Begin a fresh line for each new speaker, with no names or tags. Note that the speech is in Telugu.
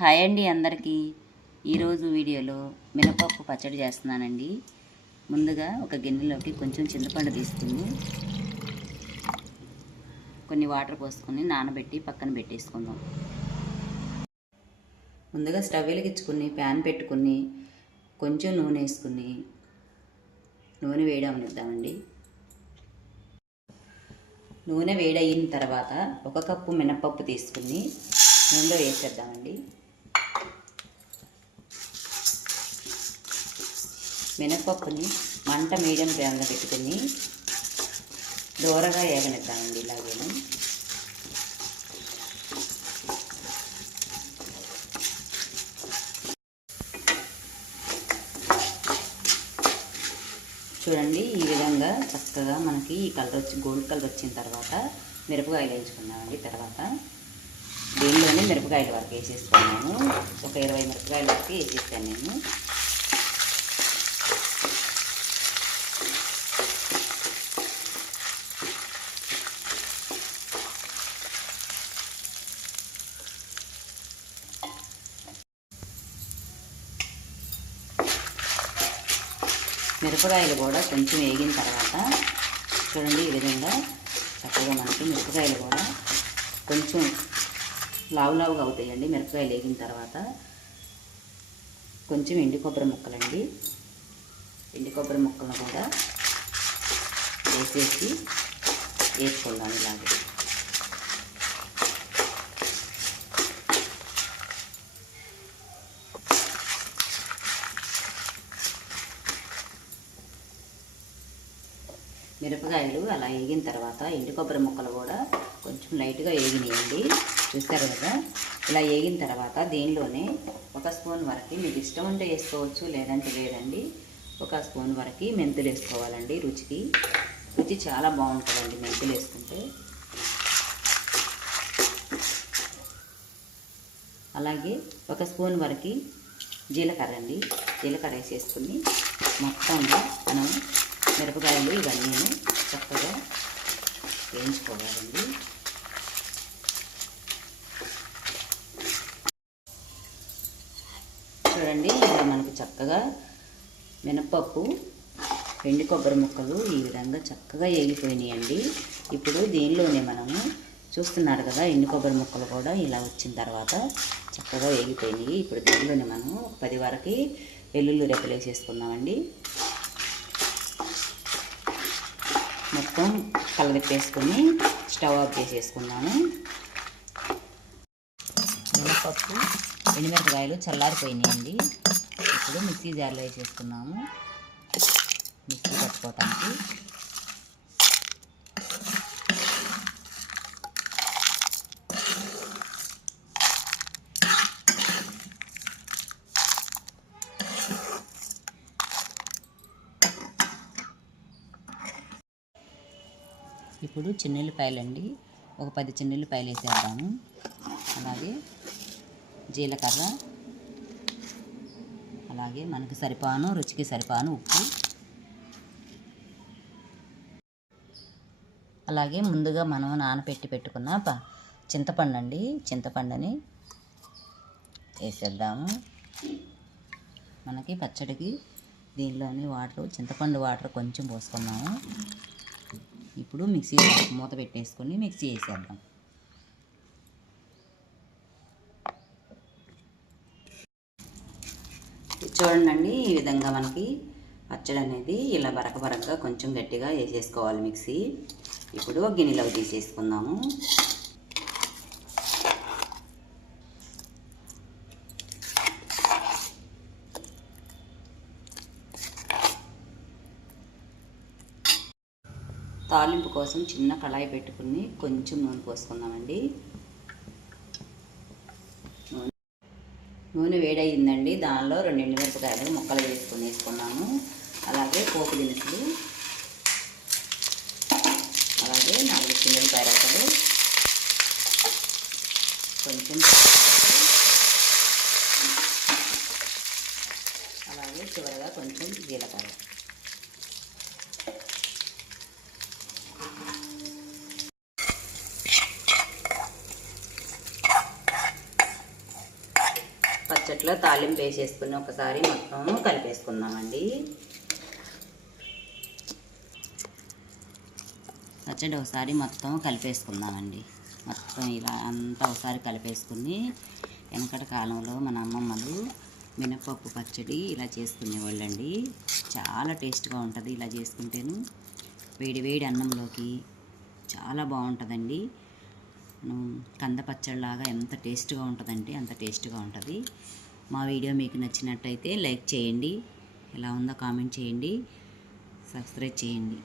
హాయ్ అండి అందరికీ. ఈరోజు వీడియోలో మినపప్పు పచ్చడి చేస్తున్నానండి. ముందుగా ఒక గిన్నెలోకి కొంచెం చింతపండు తీసుకుని కొన్ని వాటర్ పోసుకొని నానబెట్టి పక్కన పెట్టేసుకుందాం. ముందుగా స్టవ్ వెలిగించుకుని ప్యాన్ పెట్టుకుని కొంచెం నూనె వేసుకుని నూనె వేయడమనిద్దామండి నూనె వేడయిన తర్వాత ఒక కప్పు మినపప్పు తీసుకుని నూనెలో వేసేద్దామండి. మినపప్పుని మంట మీడియం ఫ్లేమ్లో పెట్టుకుని దూరగా ఏగనిద్దామండి ఇలాగేను. చూడండి ఈ విధంగా చక్కగా మనకి ఈ కలర్ వచ్చి గోల్డ్ కలర్ వచ్చిన తర్వాత మిరపకాయలు వేయించుకున్నామండి తర్వాత. దీనిలోనే మిరపకాయలు వరకు వేసేసుకున్నాను. ఒక ఇరవై మిరపకాయల వరకు వేసేస్తాను నేను. మిరపకాయలు కూడా కొంచెం వేగిన తర్వాత చూడండి ఈ విధంగా చక్కగా మనకి మిరపకాయలు కూడా కొంచెం లావు లావుగా అవుతాయండి. మిరపకాయలు వేగిన తర్వాత కొంచెం ఎండి కొబ్బరి ముక్కలండి. ఎండి కొబ్బరి ముక్కలను కూడా వేసేసి వేసుకుందాం ఇలాగే. మిరపకాయలు అలా వేగిన తర్వాత ఎండు కొబ్బరి ముక్కలు కూడా కొంచెం లైట్గా వేగినాయండి. చూస్తారు కదా? ఇలా వేగిన తర్వాత దీనిలోనే ఒక స్పూన్ వరకు మీకు ఇష్టం ఉంటే వేసుకోవచ్చు లేదంటే లేదండి. ఒక స్పూన్ వరకు మెంతులు వేసుకోవాలండి రుచికి. రుచి చాలా బాగుంటుందండి మెంతులు వేసుకుంటే. అలాగే ఒక స్పూన్ వరకు జీలకర్ర అండి. జీలకర్ర వేసేసుకుని మొత్తంగా మనం మిరపకాయలు ఇవన్నీ చక్కగా వేయించుకోవాలండి. చూడండి ఇలా మనకు చక్కగా మినపప్పు ఎండు కొబ్బరి ముక్కలు ఈ విధంగా చక్కగా వేగిపోయినాయండి. ఇప్పుడు దీనిలోనే మనము చూస్తున్నారు కదా ఎండు కొబ్బరి ముక్కలు కూడా ఇలా వచ్చిన తర్వాత చక్కగా వేగిపోయినాయి. ఇప్పుడు దీనిలోనే మనం పది వరకు వెల్లుల్లి రెప్పలు వేసేసుకుందామండి. మొత్తం కలదిప్పేసుకొని స్టవ్ ఆఫ్ చేసేసుకున్నాను మినపప్పు ఎండుమిరపకాయలు చల్లారిపోయినాయండి. ఇప్పుడు మిక్సీ జార్లో వేసేసుకున్నాము. మిక్సీ పట్టుకోవటానికి ఇప్పుడు చిన్నెల్లిపాయలండి. ఒక పది చిన్నెల్లిపాయలు వేసేద్దాము. అలాగే జీలకర్ర అలాగే మనకి సరిపాను రుచికి సరిపాను ఉప్పు. అలాగే ముందుగా మనం నానపెట్టి పెట్టుకున్న ప చింతపండు అండి చింతపండుని వేసేద్దాము. మనకి పచ్చడికి దీనిలోని వాటర్ చింతపండు వాటర్ కొంచెం పోసుకున్నాము. ఇప్పుడు మిక్సీ మూత పెట్టేసుకొని మిక్సీ వేసేద్దాం చూడండి ఈ విధంగా మనకి పచ్చడి అనేది ఇలా బరక బరకగా కొంచెం గట్టిగా వేసేసుకోవాలి మిక్సీ. ఇప్పుడు గిన్నెలో గిన్నెలోకి తీసేసుకుందాము. తాలింపు కోసం చిన్న కళాయి పెట్టుకుని కొంచెం నూనె పోసుకుందామండి. నూనె నూనె వేడయిందండి. దానిలో రెండు ఎండుమిరపకాయలు ముక్కలు వేసుకొని వేసుకున్నాము. అలాగే పోపు దినుసులు అలాగే నాలుగు చిన్నలు పైరకలు కొంచెం అలాగే చివరగా కొంచెం జీలకర్ర. ఇట్లా తాలింపు వేసేసుకుని ఒకసారి మొత్తం కలిపేసుకుందామండి. పచ్చడి ఒకసారి మొత్తం కలిపేసుకుందామండి. మొత్తం ఇలా అంతా ఒకసారి కలిపేసుకుని వెనకటి కాలంలో మన అమ్మమ్మలు మినపప్పు పచ్చడి ఇలా చేసుకునేవాళ్ళండి. చాలా టేస్ట్గా ఉంటుంది ఇలా చేసుకుంటేను. వేడి వేడి అన్నంలోకి చాలా బాగుంటుందండి. మనం కంద పచ్చడిలాగా ఎంత టేస్ట్గా ఉంటుందంటే అంత టేస్ట్గా ఉంటుంది. మా వీడియో మీకు నచ్చినట్టయితే లైక్ చేయండి. ఎలా ఉందో కామెంట్ చేయండి. సబ్స్క్రైబ్ చేయండి.